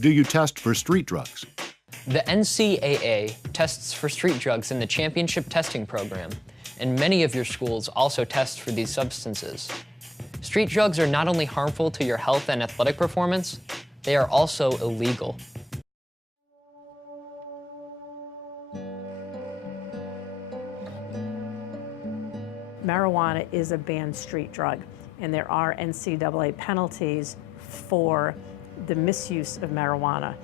Do you test for street drugs? The NCAA tests for street drugs in the championship testing program, and many of your schools also test for these substances. Street drugs are not only harmful to your health and athletic performance, they are also illegal. Marijuana is a banned street drug, and there are NCAA penalties for the misuse of marijuana.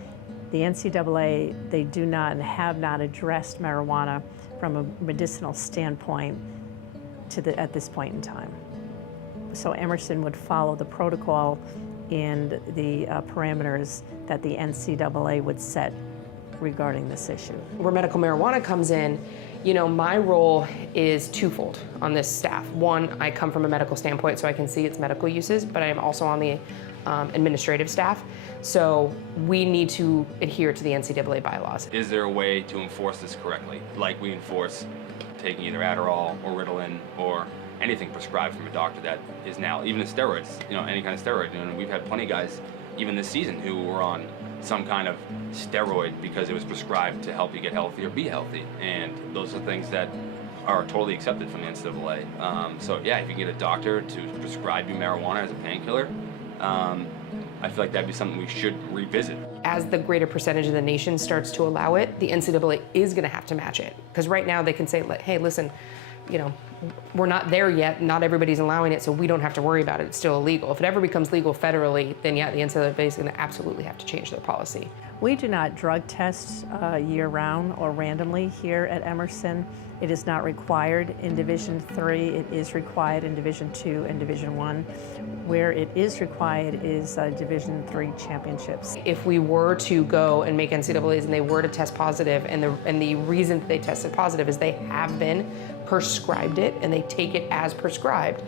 The NCAA, they do not and have not addressed marijuana from a medicinal standpoint at this point in time. So Emerson would follow the protocol and the parameters that the NCAA would set regarding this issue. Where medical marijuana comes in, you know, my role is twofold on this staff. One, I come from a medical standpoint so I can see its medical uses, but I am also on the administrative staff. So we need to adhere to the NCAA bylaws. Is there a way to enforce this correctly? Like we enforce taking either Adderall or Ritalin or anything prescribed from a doctor that is now, even the steroids, you know, any kind of steroid. You know, we've had plenty of guys, even this season, who were on some kind of steroid because it was prescribed to help you get healthy or be healthy. And those are things that are totally accepted from the NCAA. So yeah, if you get a doctor to prescribe you marijuana as a painkiller, I feel like that'd be something we should revisit. As the greater percentage of the nation starts to allow it, the NCAA is gonna have to match it. Because right now they can say, hey, listen, you know, we're not there yet, not everybody's allowing it, so we don't have to worry about it, it's still illegal. If it ever becomes legal federally, then yeah, the NCAA is gonna absolutely have to change their policy. We do not drug test year-round or randomly here at Emerson. It is not required in Division III. It is required in Division II and Division I. Where it is required is Division III championships. If we were to go and make NCAAs and they were to test positive, and the reason that they tested positive is they have been prescribed it and they take it as prescribed,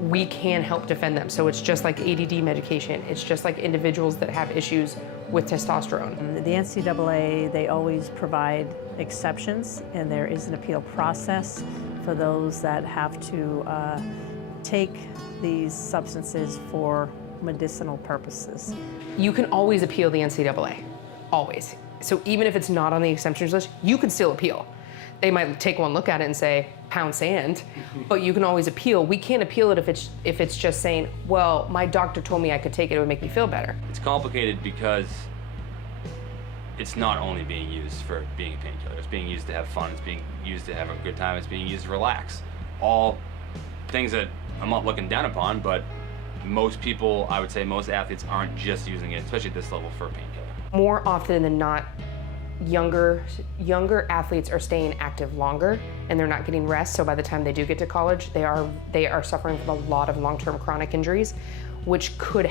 we can help defend them. So it's just like ADD medication. It's just like individuals that have issues with testosterone. The NCAA, they always provide exceptions, and there is an appeal process for those that have to take these substances for medicinal purposes. You can always appeal the NCAA, always. So even if it's not on the exemptions list, you can still appeal. They might take one look at it and say, pound sand, but you can always appeal. We can't appeal it if it's just saying, well, my doctor told me I could take it, it would make me feel better. It's complicated because it's not only being used for being a painkiller. It's being used to have fun, it's being used to have a good time, it's being used to relax. All things that I'm not looking down upon, but most people, I would say most athletes aren't just using it, especially at this level, for a painkiller. More often than not, younger athletes are staying active longer and they're not getting rest, so by the time they do get to college, they are suffering from a lot of long-term chronic injuries, which could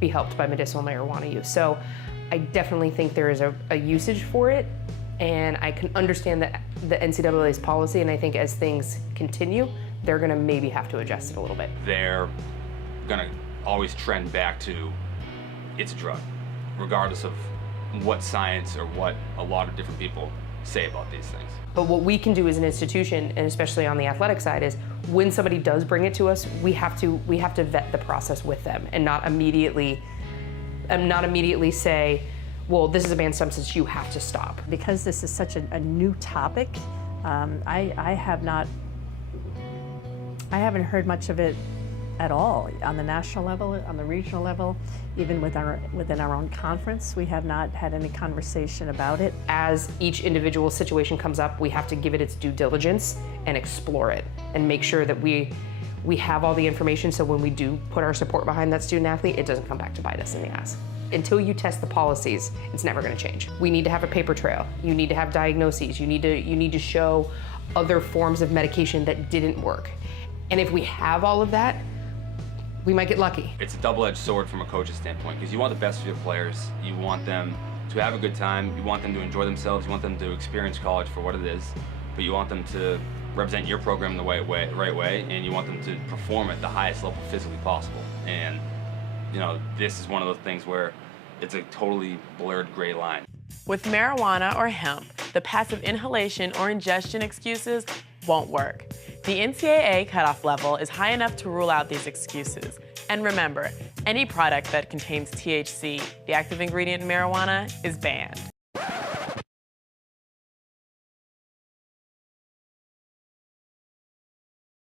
be helped by medicinal marijuana use. So I definitely think there is a usage for it, and I can understand the NCAA's policy, and I think as things continue, they're gonna maybe have to adjust it a little bit. They're gonna always trend back to it's a drug, regardless of what science or what a lot of different people say about these things. But what we can do as an institution, and especially on the athletic side, is when somebody does bring it to us, we have to vet the process with them and not immediately say, well, this is a banned substance, you have to stop. Because this is such a new topic, I haven't heard much of it at all on the national level, on the regional level, even within our own conference. We have not had any conversation about it. As each individual situation comes up, we have to give it its due diligence and explore it and make sure that we have all the information, so when we do put our support behind that student athlete, it doesn't come back to bite us in the ass. Until you test the policies, it's never gonna change. We need to have a paper trail. You need to have diagnoses. You need to show other forms of medication that didn't work. And if we have all of that, we might get lucky. It's a double-edged sword from a coach's standpoint, because you want the best for your players. You want them to have a good time. You want them to enjoy themselves. You want them to experience college for what it is, but you want them to represent your program the right way, and you want them to perform at the highest level physically possible. And you know, this is one of those things where it's a totally blurred gray line. With marijuana or hemp, the passive inhalation or ingestion excuses won't work. The NCAA cutoff level is high enough to rule out these excuses. And remember, Any product that contains THC, the active ingredient in marijuana, is banned.